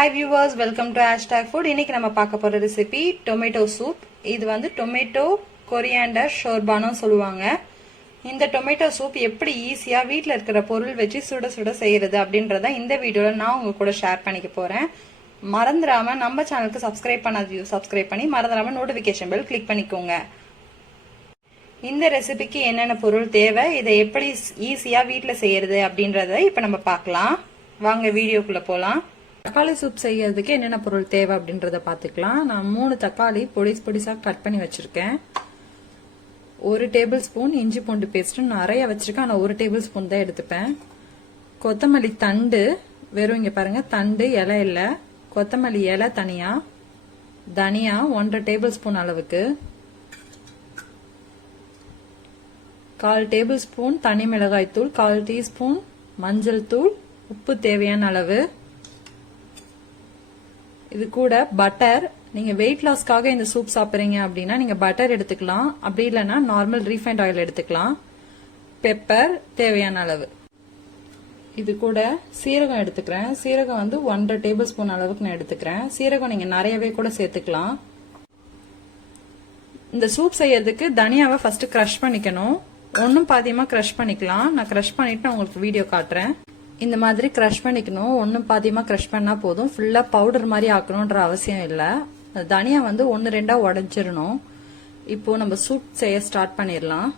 Hi viewers, welcome to #food. இன்னைக்கு நம்ம பார்க்க போற ரெசிபி டொமேட்டோ சூப். இது வந்து டொமேட்டோ கொரியாண்டர் ஷோர்பான்னு சொல்லுவாங்க. இந்த டொமேட்டோ சூப் எப்படி ஈஸியா வீட்ல இருக்கிற பொருள் வச்சு சுட சுட செய்யறது அப்படின்றத இந்த வீடியோல நான் உங்க கூட ஷேர் பண்ணிக்க போறேன். மறந்துடாம நம்ம சேனலுக்கு சப்ஸ்கிரைப் பண்ணாதீங்க, சப்ஸ்கிரைப் பண்ணி மறந்துடாம நோட்டிபிகேஷன் பெல் கிளிக் பண்ணிக்கோங்க. இந்த ரெசிபிக்கு என்னென்ன பொருள் தேவை, இதை எப்படி ஈஸியா வீட்ல செய்யறது அப்படின்றத இப்ப நம்ம பார்க்கலாம். வாங்க வீடியோக்குள்ள போலாம். தக்காளி சூப் செய்யறதுக்கு என்னென்ன பொருள் தேவை அப்படின்றத பாத்துக்கலாம். நான் 3 தக்காளி பொடிசா கட் பண்ணி வச்சிருக்கேன். 1 டேபிள் ஸ்பூன் இஞ்சி பூண்டு பேஸ்ட் நிறைய வச்சிருக்கேன், ஆனா 1 டேபிள் ஸ்பூன் தான் எடுத்துப்பேன். கொத்தமல்லி தண்டு, வெறும் இங்க பாருங்க தண்டு, இலை இல்ல, கொத்தமல்லி இலை தனியா, தனியா 1.5 டேபிள் ஸ்பூன் அளவுக்கு, 1/4 டேபிள் ஸ்பூன் தனி மிளகாய் தூள், 1/4 டீஸ்பூன் மஞ்சள் தூள், உப்பு தேவையான அளவு. இது கூட பட்டர், நீங்க வெயிட் லாஸ்க்காக இந்த சூப் சாப்பிடுறீங்க அப்படின்னா நீங்க பட்டர் எடுத்துக்கலாம், அப்படி இல்லைன்னா நார்மல் ரீஃபைண்ட் ஆயில் எடுத்துக்கலாம். பெப்பர் தேவையான அளவு. இது கூட சீரகம் எடுத்துக்கிறேன். சீரகம் வந்து 1.5 டேபிள் ஸ்பூன் அளவுக்கு நான் எடுத்துக்கிறேன். சீரகம் நீங்க நிறையவே கூட சேர்த்துக்கலாம். இந்த சூப் செய்யறதுக்கு தனியாவை ஃபர்ஸ்ட் கிரஷ் பண்ணிக்கணும். ஒன்னும் பாதியமா கிரஷ் பண்ணிக்கலாம். நான் கிரஷ் பண்ணிட்டு நான் உங்களுக்கு வீடியோ காட்டுறேன். இந்த மாதிரி கிரஷ் பண்ணிக்கணும். ஒன்னும் பாதியமா கிரஷ் பண்ணா போதும், ஃபுல்லா பவுடர் மாதிரி ஆக்கணும்ன்ற அவசியம் இல்ல. தனியா வந்து 1-2 உடைஞ்சிடணும். இப்போ நம்ம சூப் செய்ய ஸ்டார்ட் பண்ணிடலாம்.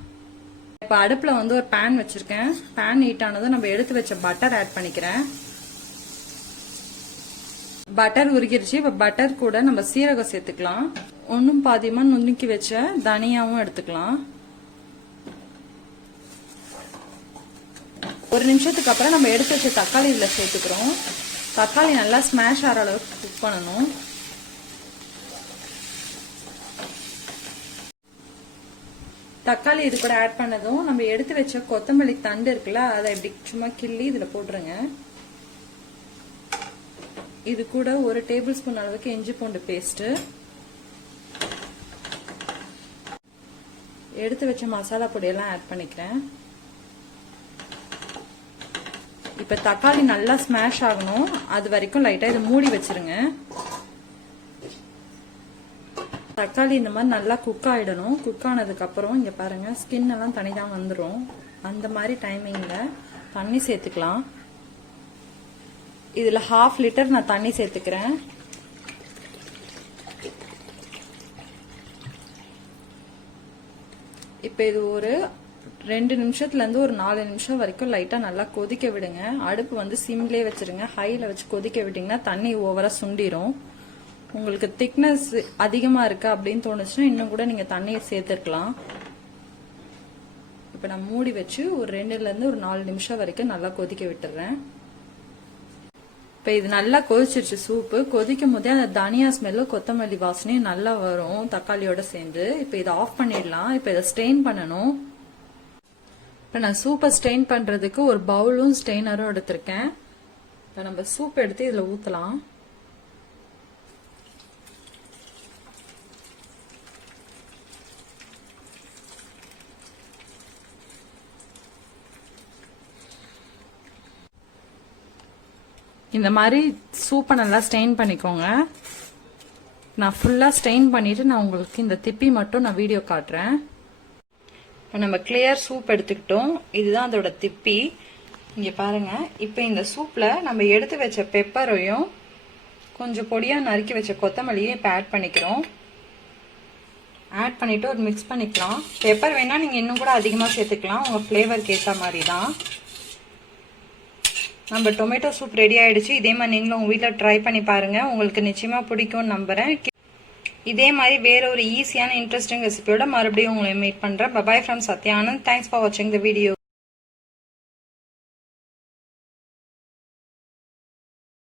இப்ப அடுப்புல வந்து ஒரு பேன் வச்சிருக்கேன். பேன் ஹீட் ஆனதும் நம்ம எடுத்து வச்ச பட்டர் ஆட் பண்ணிக்கிறேன். பட்டர் உருகிருச்சு. இப்ப பட்டர் கூட நம்ம சீரகம் சேர்த்துக்கலாம். ஒன்னும் பாதியமா நுணுக்கி வச்ச தனியாவும் எடுத்துக்கலாம். 1 நிமிஷத்துக்கு அப்புறம் நம்ம எடுத்து வச்ச தக்காளி இதுல சேர்த்துக்கிறோம். தக்காளி நல்லா ஸ்மாஷ் ஆகிற அளவுக்கு குக் பண்ணணும். தக்காளி இது கூட ஆட் பண்ணதும் நம்ம எடுத்து வச்ச கொத்தமல்லி தண்டு இருக்குல்ல, அதை இப்படி சும்மா கிள்ளி இதுல போட்டுருங்க. இது கூட 1 டேபிள் ஸ்பூன் அளவுக்கு இஞ்சி பூண்டு பேஸ்ட், எடுத்து வச்ச மசாலா பொடியெல்லாம் ஆட் பண்ணிக்கிறேன். இப்ப தக்காளி நல்லா ஸ்மாஷ் ஆகணும், அது வரைக்கும் லைட்டா இதை மூடி வச்சிருங்க. தக்காளி இந்த மாதிரி நல்லா குக் ஆயிடணும். குக் ஆனதுக்கு அப்புறம் இங்க பாருங்க ஸ்கின் எல்லாம் தனிதான் வந்துடும். அந்த மாதிரி டைமிங்ல தண்ணி சேர்த்துக்கலாம். இதுல 1/2 லிட்டர் நான் தண்ணி சேர்த்துக்கிறேன். இப்ப இது ஒரு 2 நிமிஷத்துல இருந்து ஒரு 4 நிமிஷம் வரைக்கும் லைட்டா நல்லா கொதிக்க விடுங்க. அடுப்பு வந்து சிம்லேயே வச்சிருங்க. ஹைல வச்சு கொதிக்க விட்டீங்கன்னா தண்ணி ஓவரா சுண்டிரும். உங்களுக்கு திக்னஸ் அதிகமா இருக்கு அப்படின்னு தோணுச்சுன்னா இன்னும் கூட நீங்க தண்ணியை சேர்த்துக்கலாம். இப்ப நான் மூடி வச்சு ஒரு 2ல இருந்து ஒரு 4 நிமிஷம் வரைக்கும் நல்லா கொதிக்க விட்டுறேன். இப்ப இது நல்லா கொதிச்சிருச்சு சூப்பு. கொதிக்கும் போதே அந்த தனியா ஸ்மெல்லும் கொத்தமல்லி வாசனையும் நல்லா வரும் தக்காளியோட சேர்ந்து. இப்ப இதை ஆஃப் பண்ணிடலாம். இப்ப இதை ஸ்ட்ரெயின் பண்ணணும். இப்ப நான் சூப்பை ஸ்ட்ரெயின் பண்றதுக்கு ஒரு பவுலும் ஸ்ட்ரெயினரும் எடுத்திருக்கேன். இப்ப நம்ம சூப் எடுத்து இதுல ஊத்தலாம். இந்த மாதிரி சூப்பை நல்லா ஸ்ட்ரெயின் பண்ணிக்கோங்க. நான் ஃபுல்லா ஸ்ட்ரெயின் பண்ணிட்டு நான் உங்களுக்கு இந்த திப்பி மட்டும் நான் வீடியோ காட்டுறேன். இப்போ நம்ம கிளியர் சூப் எடுத்துக்கிட்டோம். இதுதான் அதோட திப்பி. இங்க பாருங்க. இப்போ இந்த சூப்ல நம்ம எடுத்து வச்ச பெப்பரையும் கொஞ்சம் பொடியா நறுக்கி வச்ச கொத்தமல்லியும் இப்போ ஆட் பண்ணிக்கிறோம். ஆட் பண்ணிட்டு ஒரு மிக்ஸ் பண்ணிக்கலாம். பெப்பர் வேணா நீங்க இன்னும் கூட அதிகமா சேர்த்துக்கலாம், உங்க ஃபிளேவருக்கு ஏற்ற மாதிரி தான். நம்ம டொமேட்டோ சூப் ரெடி ஆயிடுச்சு. இதே மாதிரி நீங்களும் உங்க வீட்டில் ட்ரை பண்ணி பாருங்க, உங்களுக்கு நிச்சயமா பிடிக்கும்னு நம்புறேன். இதே மாதிரி வேற ஒரு ஈஸியான இன்ட்ரெஸ்டிங் ரெசிபியோட மறுபடியும் உங்களை மீட் பண்றேன். By from Sathya. Thanks for வாட்சிங் த வீடியோ.